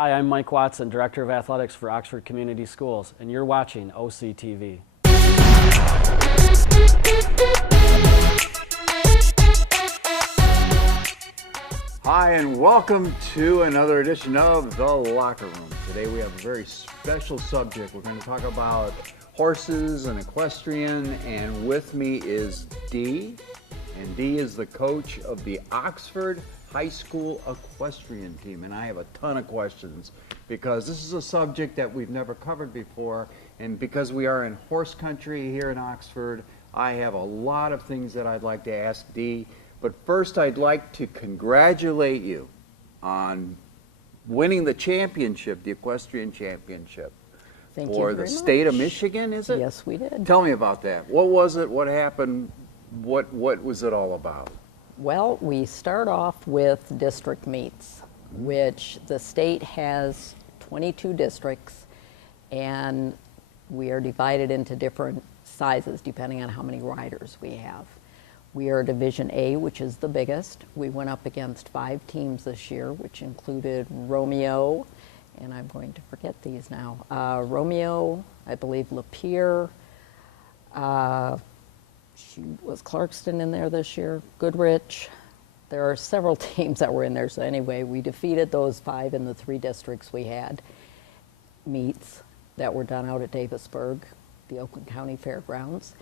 Hi, I'm Mike Watson, Director of Athletics for Oxford Community Schools, and you're watching OCTV. Hi, and welcome to another edition of The Locker Room. Today we have a very special subject. We're going to talk about horses and equestrian, and with me is Dee, and Dee is the coach of the Oxford High School equestrian team, and I have a ton of questions because this is a subject that we've never covered before, and because we are in horse country here in Oxford, I have a lot of things that I'd like to ask Dee. But first, I'd like to congratulate you on winning the championship, the equestrian championship. Thank you for very the state much. of Michigan, is it? Yes, we did. Tell me about that. What was it? What happened? What was it all about? Well, we start off with district meets, which the state has 22 districts, and we are divided into different sizes depending on how many riders we have. We are Division A, which is the biggest. We went up against 5 teams this year, which included Romeo, and I'm going to forget these now. Romeo, I believe Lapeer, was Clarkston in there this year? Goodrich. There are several teams that were in there. So anyway, we defeated those 5 in the 3 districts we had. Meets that were done out at Davisburg, the Oakland County Fairgrounds.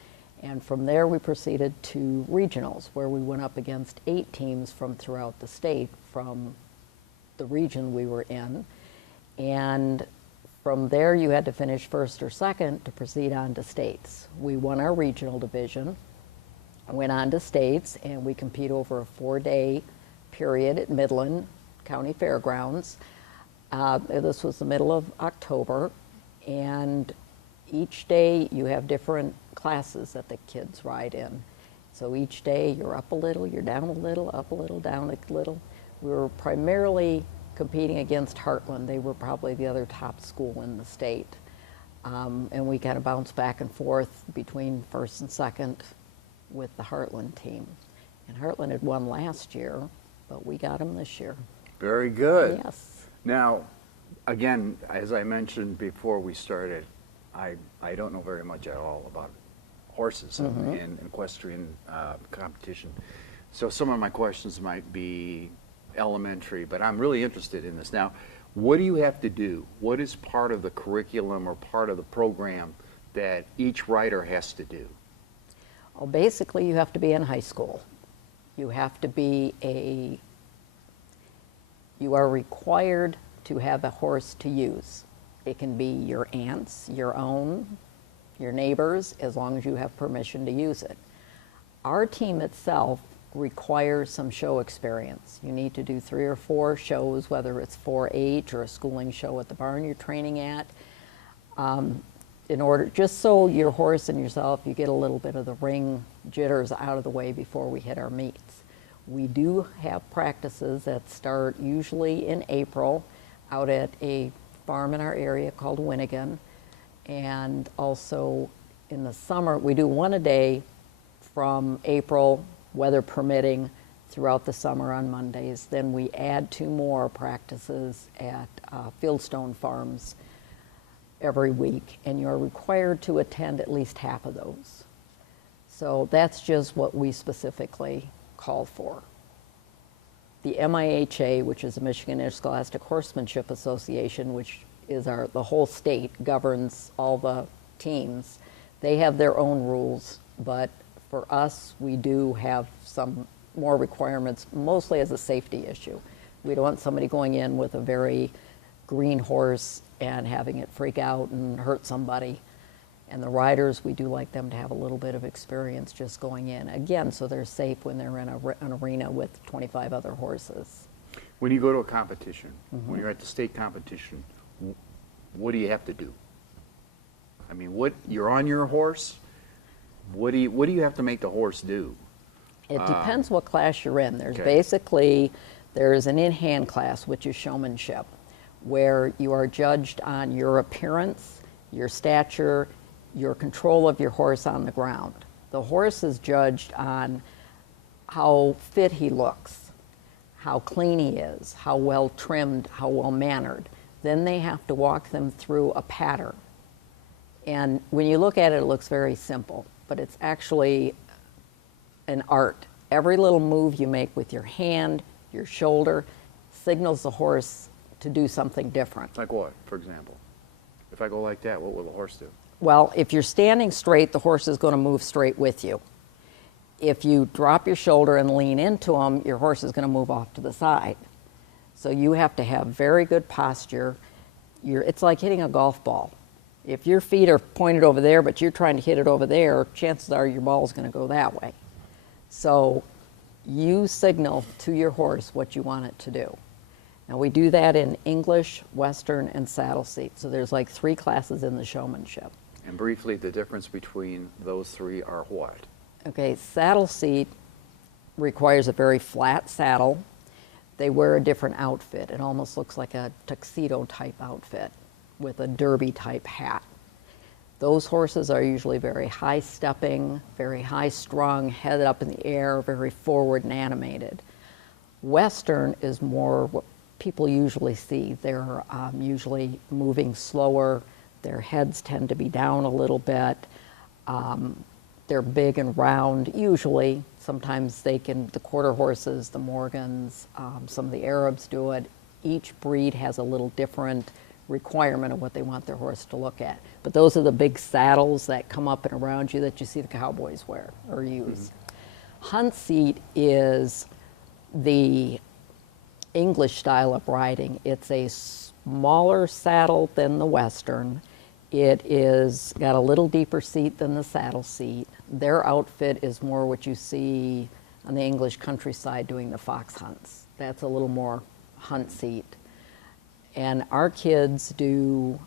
And from there we proceeded to regionals, where we went up against 8 teams from throughout the state from the region we were in. And from there you had to finish first or second to proceed on to states. We won our regional division, went on to states, and we compete over a 4-day period at Midland County Fairgrounds. This was the middle of October, and each day you have different classes that the kids ride in. So each day you're up a little, you're down a little, up a little, down a little. We were primarily competing against Heartland. They were probably the other top school in the state. And we kind of bounced back and forth between first and second with the Heartland team. And Heartland had won last year, but we got them this year. Very good. Yes. Now, again, as I mentioned before we started, I don't know very much at all about horses and equestrian competition. So some of my questions might be elementary, but I'm really interested in this. Now, what do you have to do? What is part of the curriculum or part of the program that each rider has to do? Well, basically you have to be in high school. You have to be you are required to have a horse to use. It can be your aunt's, your own, your neighbor's, as long as you have permission to use it. Our team itself requires some show experience. You need to do 3 or 4 shows, whether it's 4-H or a schooling show at the barn you're training at, in order, just so your horse and yourself, you get a little bit of the ring jitters out of the way before we hit our meets. We do have practices that start usually in April out at a farm in our area called Winnigan, and also in the summer we do 1 a day from April, weather permitting, throughout the summer on Mondays. Then we add 2 more practices at Fieldstone Farms every week, and you're required to attend at least half of those. So that's just what we specifically call for. The MIHA, which is the Michigan Interscholastic Horsemanship Association, which is the whole state, governs all the teams. They have their own rules, but for us, we do have some more requirements, mostly as a safety issue. We don't want somebody going in with a very green horse and having it freak out and hurt somebody. And the riders, we do like them to have a little bit of experience just going in, again, so they're safe when they're in an arena with 25 other horses. When you go to a competition, when you're at the state competition, what do you have to do? I mean, you're on your horse. What do you have to make the horse do? It depends what class you're in. There's an in-hand class, which is showmanship, where you are judged on your appearance, your stature, your control of your horse on the ground. The horse is judged on how fit he looks, how clean he is, how well trimmed, how well mannered. Then they have to walk them through a pattern. And when you look at it, it looks very simple, but it's actually an art. Every little move you make with your hand, your shoulder, signals the horse to do something different. Like what, for example? If I go like that, what will the horse do? Well, if you're standing straight, the horse is going to move straight with you. If you drop your shoulder and lean into him, your horse is going to move off to the side. So you have to have very good posture. It's like hitting a golf ball. If your feet are pointed over there, but you're trying to hit it over there, chances are your ball is going to go that way. So you signal to your horse what you want it to do. Now we do that in English, Western, and saddle seat. So there's like 3 classes in the showmanship. And briefly, the difference between those 3 are what? Okay, saddle seat requires a very flat saddle. They wear a different outfit. It almost looks like a tuxedo type outfit with a derby type hat. Those horses are usually very high stepping, very high strung, head up in the air, very forward and animated. Western is more what people usually see. They're usually moving slower. Their heads tend to be down a little bit. They're big and round, usually. Sometimes the quarter horses, the Morgans, some of the Arabs do it. Each breed has a little different requirement of what they want their horse to look at. But those are the big saddles that come up and around you that you see the cowboys wear or use. Hunt seat is the English style of riding. It's a smaller saddle than the Western. It is got a little deeper seat than the saddle seat. Their outfit is more what you see on the English countryside doing the fox hunts. That's a little more hunt seat. And our kids do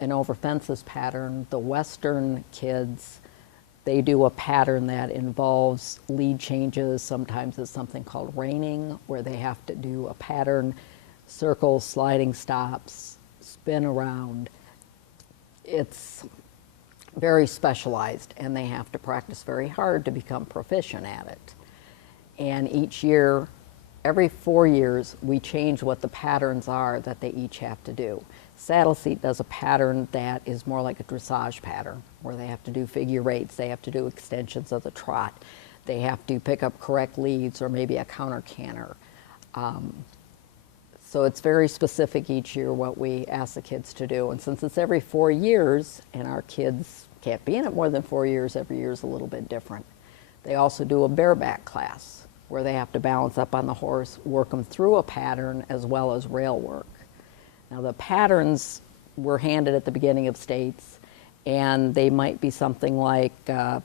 an over fences pattern. The Western kids, they do a pattern that involves lead changes. Sometimes it's something called reining, where they have to do a pattern, circles, sliding stops, spin around. It's very specialized, and they have to practice very hard to become proficient at it. And each year, every 4 years, we change what the patterns are that they each have to do. Saddle seat does a pattern that is more like a dressage pattern, where they have to do figure eights, they have to do extensions of the trot, they have to pick up correct leads or maybe a counter canter. So it's very specific each year what we ask the kids to do. And since it's every 4 years, and our kids can't be in it more than 4 years, every year is a little bit different. They also do a bareback class, where they have to balance up on the horse, work them through a pattern as well as rail work. Now the patterns were handed at the beginning of states, and they might be something like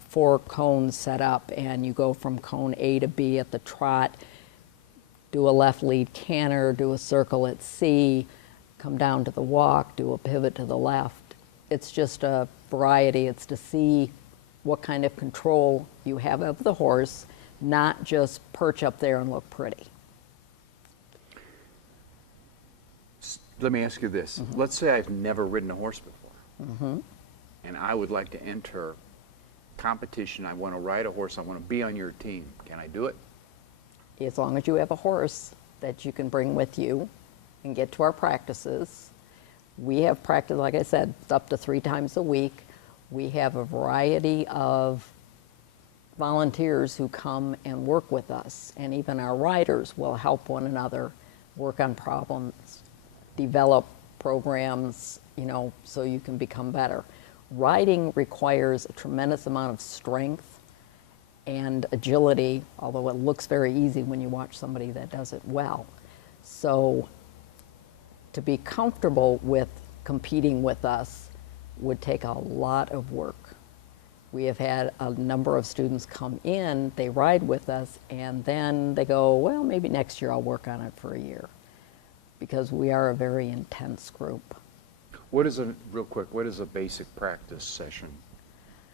4 cones set up, and you go from cone A to B at the trot, do a left lead canter, do a circle at C, come down to the walk, do a pivot to the left. It's just a variety. It's to see what kind of control you have of the horse, not just perch up there and look pretty. Let me ask you this. Let's say I've never ridden a horse before, and I would like to enter competition. I want to ride a horse. I want to be on your team. Can I do it? As long as you have a horse that you can bring with you and get to our practices. We have practice, like I said, up to 3 times a week. We have a variety of volunteers who come and work with us, and even our riders will help one another work on problems, develop programs, so you can become better. Riding requires a tremendous amount of strength and agility, although it looks very easy when you watch somebody that does it well. So to be comfortable with competing with us would take a lot of work. We have had a number of students come in, they ride with us, and then they go, well, maybe next year I'll work on it for a year, because we are a very intense group. Real quick, what is a basic practice session?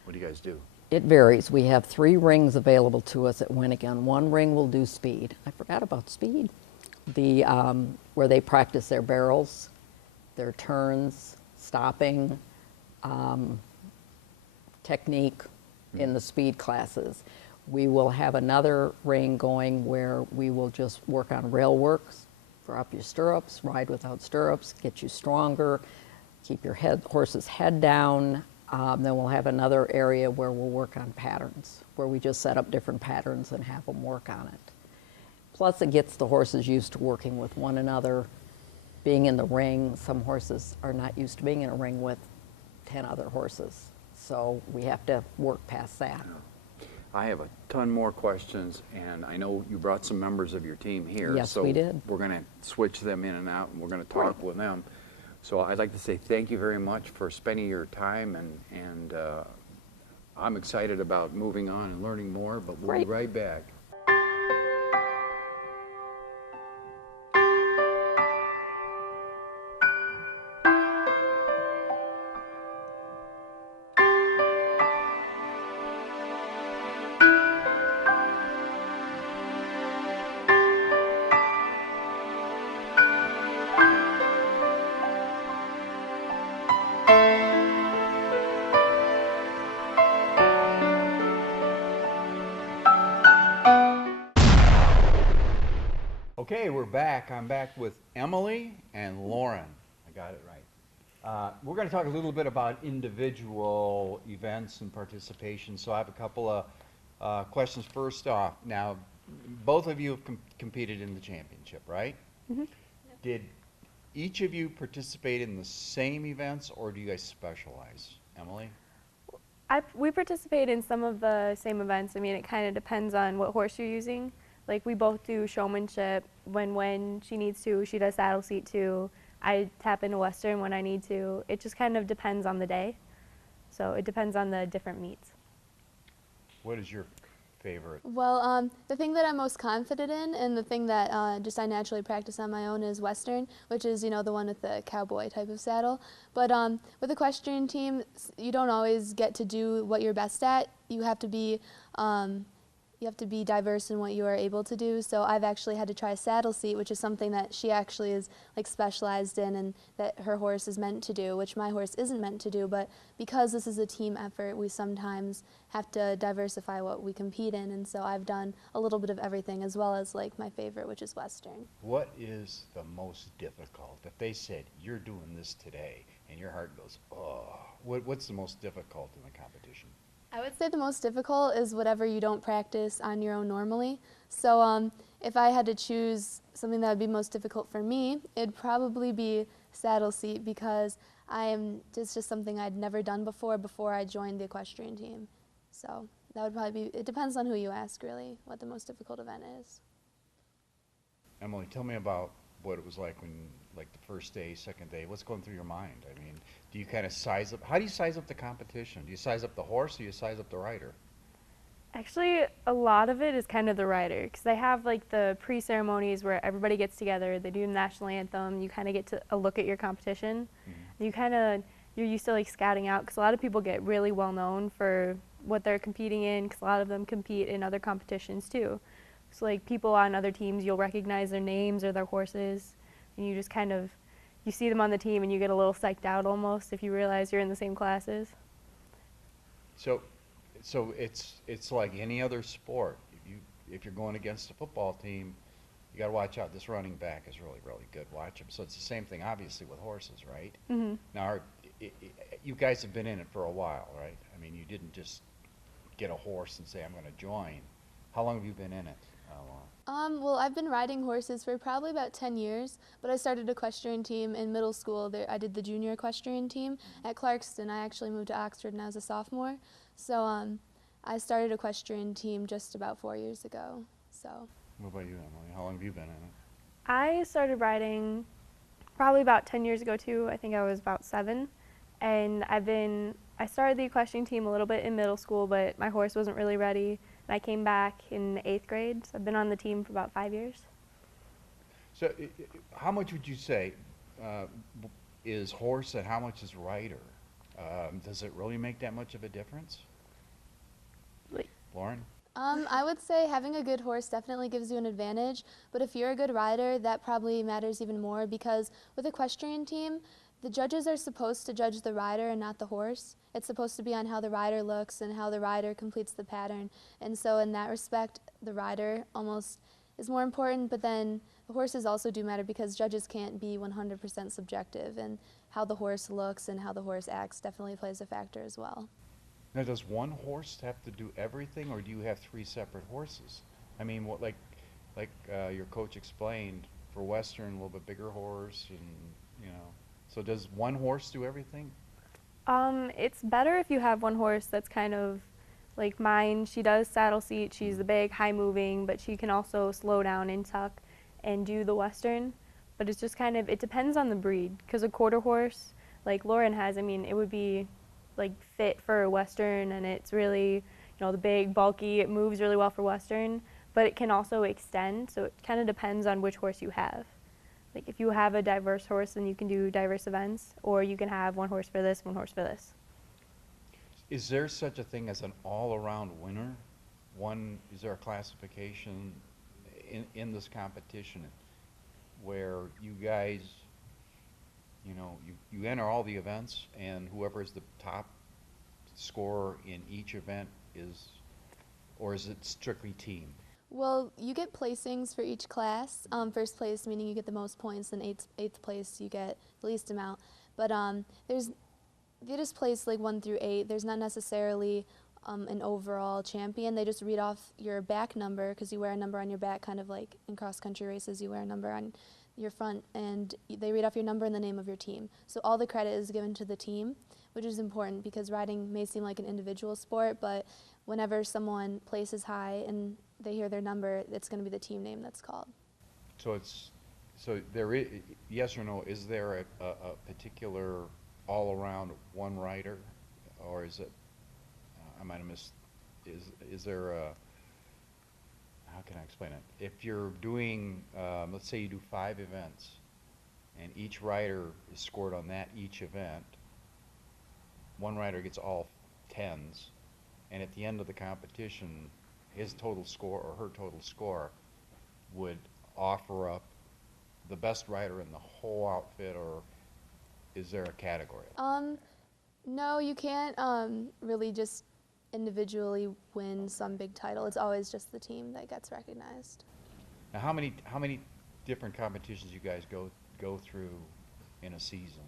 What do you guys do? It varies. We have 3 rings available to us at Winnegan. 1 ring will do speed. I forgot about speed. Where they practice their barrels, their turns, stopping, technique in the speed classes. We will have another ring going where we will just work on rail works, for up your stirrups, ride without stirrups, get you stronger, keep your horse's head down. Then we'll have another area where we'll work on patterns, where we just set up different patterns and have them work on it. Plus, it gets the horses used to working with one another, being in the ring. Some horses are not used to being in a ring with 10 other horses, so we have to work past that. I have a ton more questions, and I know you brought some members of your team here. Yes, so we did. We're going to switch them in and out, and we're going to talk with them. So I'd like to say thank you very much for spending your time, and I'm excited about moving on and learning more, but we'll be right back. Okay, we're back. I'm back with Emily and Lauren. I got it right. We're going to talk a little bit about individual events and participation. So I have a couple of questions. First off, now both of you have competed in the championship, right? Mm-hmm. Did each of you participate in the same events, or do you guys specialize? Emily? We participate in some of the same events. I mean, it kind of depends on what horse you're using. Like, we both do showmanship. When she needs to, she does saddle seat too. I tap into Western when I need to. It just kind of depends on the day. So it depends on the different meets. What is your favorite? Well, the thing that I'm most confident in, and the thing that just I naturally practice on my own, is Western, which is, you know, the one with the cowboy type of saddle. But with the equestrian team, you don't always get to do what you're best at. You have to be diverse in what you are able to do. So I've actually had to try saddle seat, which is something that she actually is like specialized in and that her horse is meant to do, which my horse isn't meant to do. But because this is a team effort, we sometimes have to diversify what we compete in. And so I've done a little bit of everything, as well as like my favorite, which is Western. What is the most difficult? If they said, you're doing this today, and your heart goes, oh, what's the most difficult in the competition? I would say the most difficult is whatever you don't practice on your own normally. So if I had to choose something that would be most difficult for me, it'd probably be saddle seat, because it's just something I'd never done before I joined the equestrian team. So that would probably be, it depends on who you ask really, what the most difficult event is. Emily, tell me about what it was like when, like the first day, second day, what's going through your mind? I mean, do you kind of size up, how do you size up the competition? Do you size up the horse, or do you size up the rider? Actually, a lot of it is kind of the rider, because they have like the pre-ceremonies where everybody gets together, they do the national anthem, you kind of get to a look at your competition. Mm-hmm. You're used to like scouting out, because a lot of people get really well known for what they're competing in, because a lot of them compete in other competitions too. So like people on other teams, you'll recognize their names or their horses, and you just kind of, you see them on the team and you get a little psyched out almost if you realize you're in the same classes. So it's like any other sport. If you're going against a football team, you got to watch out. This running back is really, really good. Watch him. So it's the same thing, obviously, with horses, right? Mm-hmm. Now, you guys have been in it for a while, right? I mean, you didn't just get a horse and say, I'm going to join. How long have you been in it? Well, I've been riding horses for probably about 10 years, but I started equestrian team in middle school. I did the junior equestrian team at Clarkston. I actually moved to Oxford when I was a sophomore. So I started equestrian team just about 4 years ago. So. What about you, Emily? How long have you been in it? I started riding probably about 10 years ago too. I think I was about 7. And I started the equestrian team a little bit in middle school, but my horse wasn't really ready. And I came back in 8th grade, so I've been on the team for about 5 years. So how much would you say is horse and how much is rider? Does it really make that much of a difference? Lauren? I would say having a good horse definitely gives you an advantage, but if you're a good rider, that probably matters even more, because with equestrian team, the judges are supposed to judge the rider and not the horse. It's supposed to be on how the rider looks and how the rider completes the pattern. And so in that respect, the rider almost is more important, but then the horses also do matter because judges can't be 100% subjective, and how the horse looks and how the horse acts definitely plays a factor as well. Now, does one horse have to do everything, or do you have 3 separate horses? I mean, what like your coach explained, for Western, a little bit bigger horse, and so does one horse do everything? It's better if you have one horse that's kind of like mine. She does saddle seat. She's the big, high moving, but she can also slow down and tuck and do the Western. But it's just kind of, it depends on the breed. Because a quarter horse, like Lauren has, I mean, it would be like fit for a Western, and it's really, the big, bulky, it moves really well for Western, but it can also extend. So it kind of depends on which horse you have. Like if you have a diverse horse, then you can do diverse events, or you can have one horse for this, one horse for this. Is there such a thing as an all-around winner? Is there a classification in this competition where you guys, you enter all the events, and whoever is the top scorer in each event or is it strictly team? Well, you get placings for each class. First place meaning you get the most points, and eighth place you get the least amount. But if you just place like 1 through 8, there's not necessarily an overall champion. They just read off your back number, because you wear a number on your back, kind of like in cross-country races you wear a number on your front, and they read off your number and the name of your team. So all the credit is given to the team, which is important because riding may seem like an individual sport, but whenever someone places high and they hear their number, it's going to be the team name that's called. So there is, yes or no, is there a particular all-around one rider, or is it, I might have missed, is there a, how can I explain it? If you're doing, let's say you do 5 events, and each rider is scored on each event, one rider gets all 10s, and at the end of the competition, his total score or her total score would offer up the best rider in the whole outfit, or is there a category? No, you can't really just individually win some big title. It's always just the team that gets recognized. Now, how many different competitions you guys go through in a season?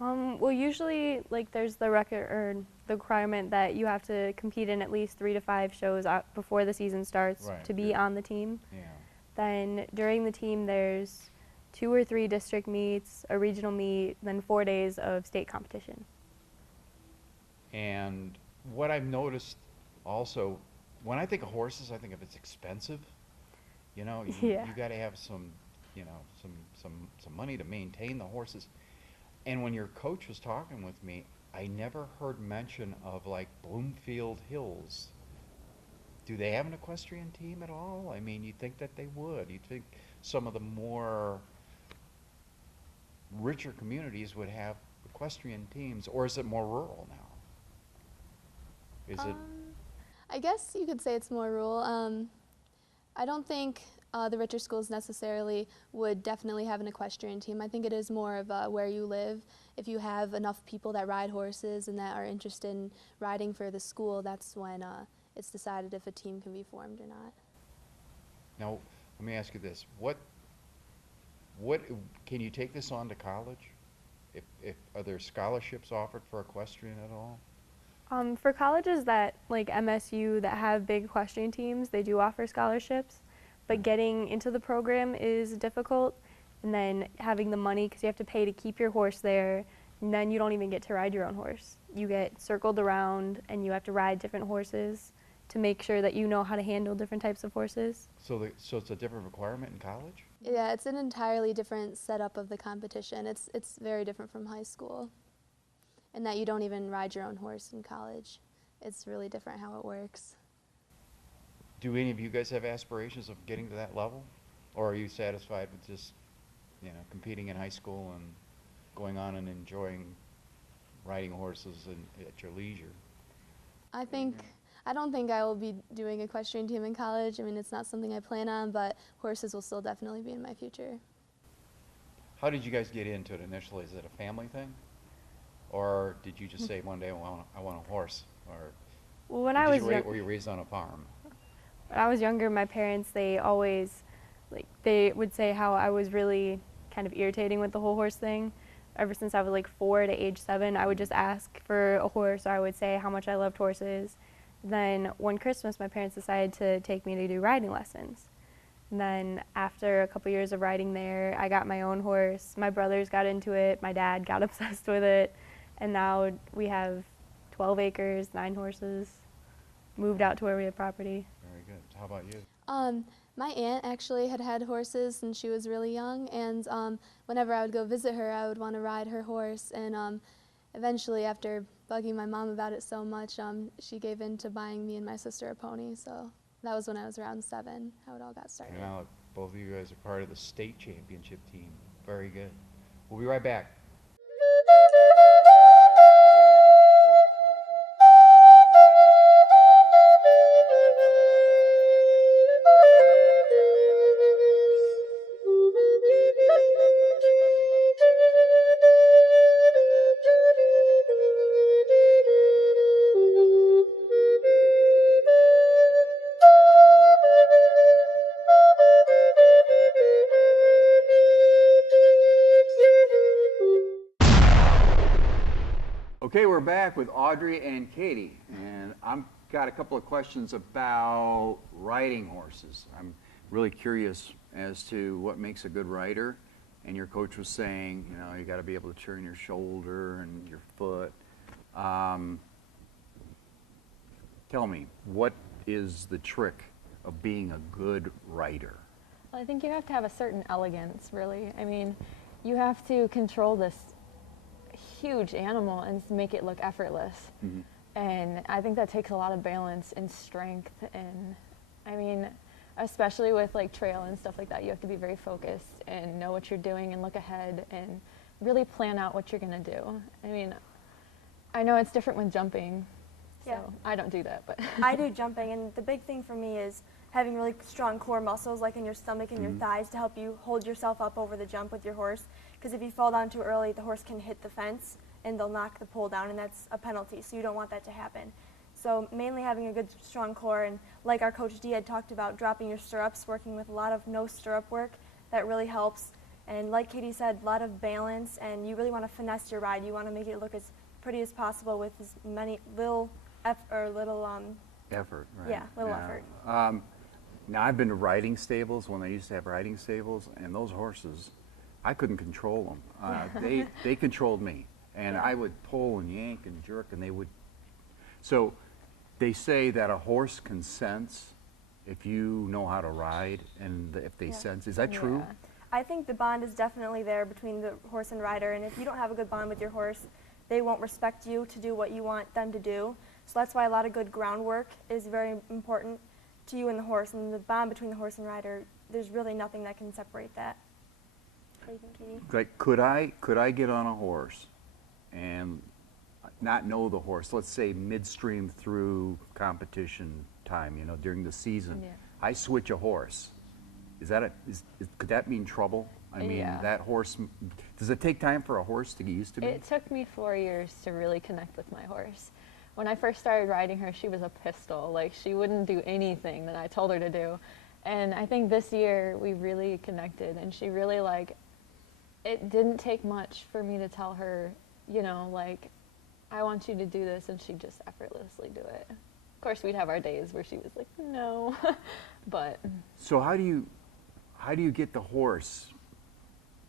Well, usually, like, there's the record or the requirement that you have to compete in at least 3 to 5 shows before the season starts Right, to be yeah. on the team. Yeah. Then during the team, there's 2 or 3 district meets, a regional meet, then 4 days of state competition. And what I've noticed also, when I think of horses, I think of it's expensive. You Yeah. got to have some money to maintain the horses. And when your coach was talking with me, I never heard mention of like Bloomfield Hills. Do they have an equestrian team at all? I mean, you'd think that they would. You'd think some of the more richer communities would have equestrian teams, or is it more rural now? Is it? I guess you could say it's more rural. I don't think the richer schools necessarily would definitely have an equestrian team. I think it is more of where you live. If you have enough people that ride horses and that are interested in riding for the school, that's when it's decided if a team can be formed or not. Now, let me ask you this: what can you take this on to college? If are there scholarships offered for equestrian at all? For colleges that, like MSU, that have big equestrian teams, they do offer scholarships, but getting into the program is difficult, and then having the money, because you have to pay to keep your horse there, and then you don't even get to ride your own horse. You get circled around, and you have to ride different horses to make sure that you know how to handle different types of horses. So it's a different requirement in college? Yeah, it's an entirely different setup of the competition. It's very different from high school, in that you don't even ride your own horse in college. It's really different how it works. Do any of you guys have aspirations of getting to that level? Or are you satisfied with just, competing in high school and going on and enjoying riding horses at your leisure? I don't think I will be doing equestrian team in college. I mean, it's not something I plan on, but horses will still definitely be in my future. How did you guys get into it initially? Is it a family thing? Or did you just say one day, I want a horse? Or Well, when I was were you raised on a farm? When I was younger, my parents, they always like they would say how I was really kind of irritating with the whole horse thing. Ever since I was like 4 to age 7, I would just ask for a horse, or I would say how much I loved horses. Then one Christmas, my parents decided to take me to do riding lessons. And then after a couple years of riding there, I got my own horse. My brothers got into it. My dad got obsessed with it. And now we have 12 acres, 9 horses, moved out to where we have property. Very good. How about you? My aunt actually had horses since she was really young, and whenever I would go visit her, I would want to ride her horse. And eventually, after bugging my mom about it so much, she gave in to buying me and my sister a pony. So that was when I was around 7, how it all got started. And now both of you guys are part of the state championship team. Very good. We'll be right back. Okay, we're back with Audrey and Katie, and I've got a couple of questions about riding horses. I'm really curious as to what makes a good rider, and your coach was saying, you know, you got to be able to turn your shoulder and your foot. Tell me, what is the trick of being a good rider? Well, I think you have to have a certain elegance, really. I mean, you have to control this huge animal and make it look effortless. Mm-hmm. And I think that takes a lot of balance and strength. And I mean, especially with like trail and stuff like that, you have to be very focused and know what you're doing and look ahead and really plan out what you're going to do. I mean, I know it's different with jumping, so Yeah. I don't do that, but I do jumping, and the big thing for me is having really strong core muscles like in your stomach and your thighs to help you hold yourself up over the jump with your horse. Because if you fall down too early, the horse can hit the fence and they'll knock the pole down, and that's a penalty, so you don't want that to happen. So mainly having a good strong core, and like our coach Dee had talked about, dropping your stirrups, working with a lot of no stirrup work, that really helps. And like Katie said, a lot of balance, and you really want to finesse your ride. You want to make it look as pretty as possible with as many little Effort, right? Yeah, little effort. Now, I've been to riding stables when they used to have riding stables, and those horses, I couldn't control them. They controlled me, and I would pull and yank and jerk, and they would. So they say that a horse can sense if you know how to ride, and if they sense. Is that true? Yeah. I think the bond is definitely there between the horse and rider, and if you don't have a good bond with your horse, they won't respect you to do what you want them to do. So that's why a lot of good groundwork is very important to you and the horse, and the bond between the horse and rider, there's really nothing that can separate that. What do you think, Katie? Like, could I get on a horse and not know the horse? Let's say midstream through competition time, you know, during the season. Yeah. I switch a horse. Is that could that mean trouble? I mean, Yeah. that horse. Does it take time for a horse to get used to me? It took me 4 years to really connect with my horse. When I first started riding her, she was a pistol. Like, she wouldn't do anything that I told her to do. And I think this year we really connected, and she really, like, it didn't take much for me to tell her, you know, like, I want you to do this, and she'd just effortlessly do it. Of course, we'd have our days where she was like, no, but So how do you get the horse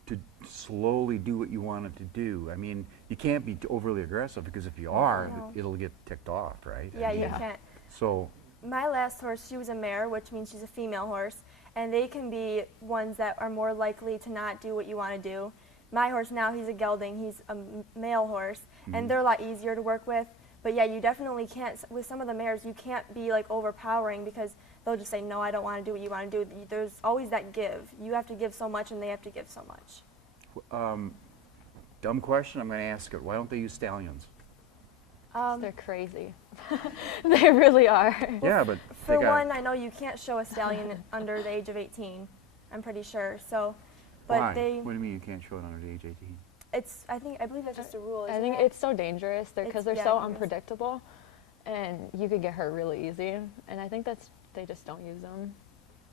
to slowly do what you want it to do? I mean, you can't be overly aggressive, because if you are, No. it'll get ticked off, right? Yeah, I mean, you Yeah. can't. So, My last horse, she was a mare, which means she's a female horse, and they can be ones that are more likely to not do what you want to do. My horse now, he's a gelding, he's a male horse, and they're a lot easier to work with. But yeah, you definitely can't, with some of the mares, you can't be like overpowering, because they'll just say, no, I don't want to do what you want to do. There's always that give. You have to give so much, and they have to give so much. dumb question, I'm going to ask it. Why don't they use stallions? they're crazy. They really are. Yeah, but they For got- one, I know you can't show a stallion under the age of 18. I'm pretty sure. So, but Why? they, What do you mean you can't show it under the age 18? I believe that's just a rule. I isn't think it? it's so dangerous because It's- they're yeah, so it is. unpredictable, and you could get hurt really easy. And I think they just don't use them.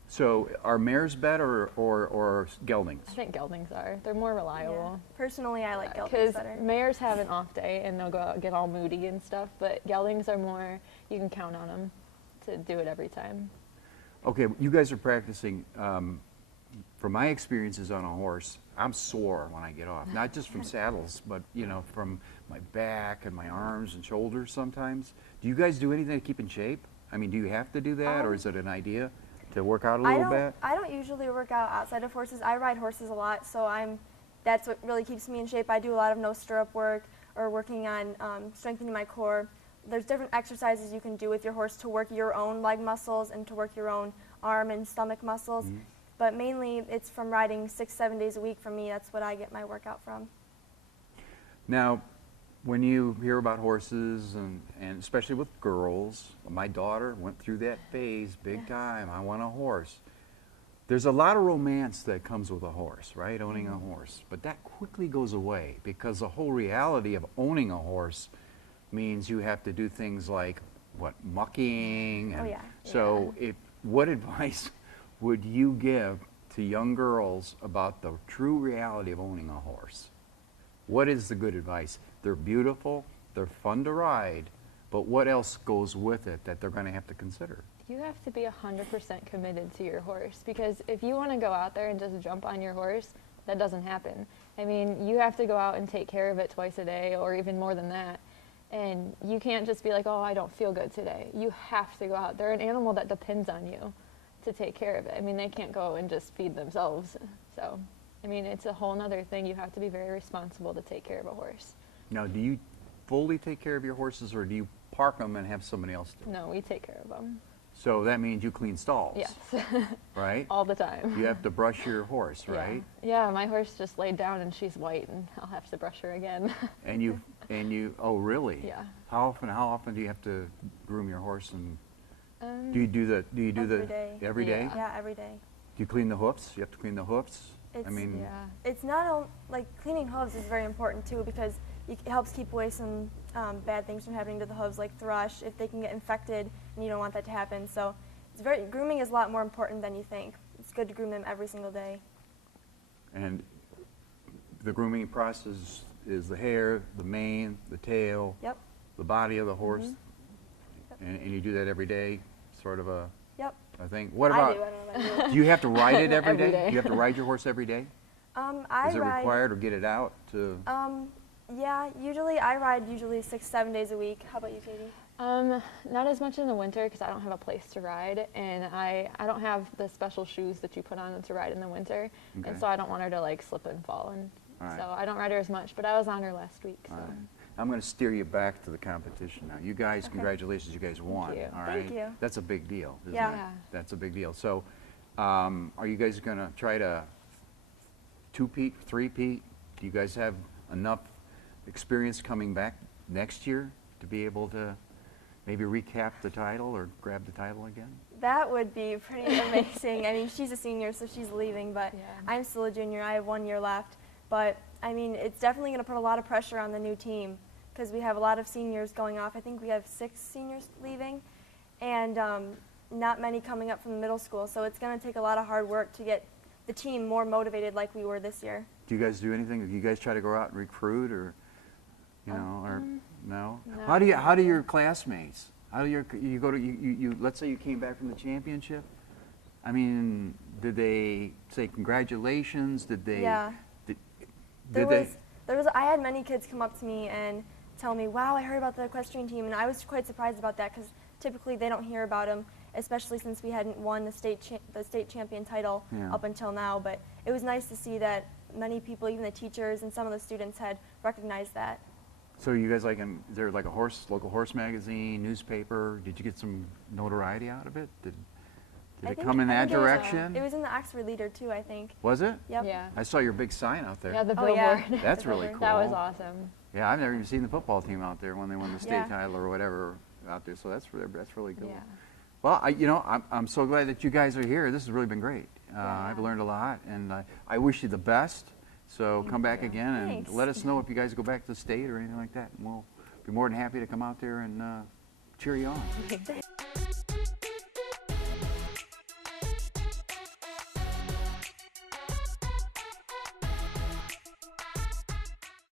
So are mares better or geldings? I think geldings are. They're more Yeah. reliable. Personally, I like geldings Because better. mares have an off day and they'll go out and get all moody and stuff, but geldings are more, you can count on them to do it every time. Okay, you guys are practicing. From my experiences on a horse, I'm sore when I get off. Not just from saddles, but you know, from my back and my arms and shoulders sometimes. Do you guys do anything to keep in shape? I mean, do you have to do that, or is it an idea to work out a little bit? I don't usually work out outside of horses. I ride horses a lot, so that's what really keeps me in shape. I do a lot of no stirrup work or working on strengthening my core. There's different exercises you can do with your horse to work your own leg muscles and to work your own arm and stomach muscles. But mainly it's from riding 6-7 days a week for me. That's what I get my workout from. Now, when you hear about horses, and especially with girls, my daughter went through that phase big time. I want a horse. There's a lot of romance that comes with a horse, right? Owning a horse. But that quickly goes away because the whole reality of owning a horse means you have to do things like, what, mucking? And yeah. So what advice would you give to young girls about the true reality of owning a horse? What is the good advice? They're beautiful, they're fun to ride, but what else goes with it that they're going to have to consider? You have to be 100% committed to your horse, because if you want to go out there and just jump on your horse, that doesn't happen. I mean, you have to go out and take care of it twice a day or even more than that. And you can't just be like, oh, I don't feel good today. You have to go out. They're an animal that depends on you to take care of it. I mean, they can't go and just feed themselves. So, I mean, it's a whole nother thing. You have to be very responsible to take care of a horse. Now, do you fully take care of your horses, or do you park them and have somebody else do it? No, we take care of them. So that means you clean stalls, Yes, right? all the time. You have to brush your horse, Yeah. right? Yeah, my horse just laid down and she's white, and I'll have to brush her again. And you, oh really? Yeah. How often do you have to groom your horse? And Um, do you do the Every day. every day? Yeah. Yeah, every day. Do you clean the hoofs? You have to clean the hoofs? I It's- mean, Yeah. It's not like cleaning hooves is very important too, because it helps keep away some bad things from happening to the hooves, like thrush, if they can get infected, and you don't want that to happen. So grooming is a lot more important than you think. It's good to groom them every single day. and the grooming process is the hair, the mane, the tail, Yep. the body of the horse, and you do that every day, sort of a Yep. thing. What I about? do. I don't know about you. Do you have to ride it every Every day? day. Do you have to ride your horse every day? I Is it ride. required, or get it out to? Yeah. Usually, I ride 6-7 days a week. How about you, Katie? Not as much in the winter because I don't have a place to ride, and I don't have the special shoes that you put on to ride in the winter, Okay. and so I don't want her to like slip and fall, and All right. so I don't ride her as much. But I was on her last week. So. All right. I'm going to steer you back to the competition now. You guys, congratulations, you guys won. you. All right. Thank you. That's a big deal, isn't Yeah. it? Yeah. That's a big deal. So, are you guys going to try to two-peat, three-peat? Do you guys have enough experience coming back next year to be able to maybe recap the title or grab the title again? That would be pretty amazing. I mean, she's a senior, so she's leaving, but Yeah. I'm still a junior. I have 1 year left. But, I mean, it's definitely going to put a lot of pressure on the new team because we have a lot of seniors going off. I think we have 6 seniors leaving and not many coming up from the middle school. So it's going to take a lot of hard work to get the team more motivated like we were this year. Do you guys do anything? Do you guys try to go out and recruit, or, you know, or no? no. How do your classmates? How do you go to you? Let's say you came back from the championship. I mean, did they say congratulations? Did they? Yeah. I had many kids come up to me and tell me, wow, I heard about the equestrian team, and I was quite surprised about that because typically they don't hear about them, especially since we hadn't won the state champion title Yeah. up until now. But it was nice to see that many people, even the teachers and some of the students, had recognized that. So you guys is there like a local horse magazine, newspaper? Did you get some notoriety out of it? Did I it think- come in I that think it was, direction? It was in the Oxford Leader too, I think. Was it? Yep. Yeah. I saw your big sign out there. Yeah, the Oh, billboard. yeah. That's The really billboard. cool. That was awesome. Yeah, I've never even seen the football team out there when they won the state Yeah. title or whatever out there. So that's really cool. Yeah. Well, I'm so glad that you guys are here. This has really been great. I've learned a lot, and I wish you the best. So come back again and Thanks. let us know if you guys go back to the state or anything like that, and we'll be more than happy to come out there and cheer you on.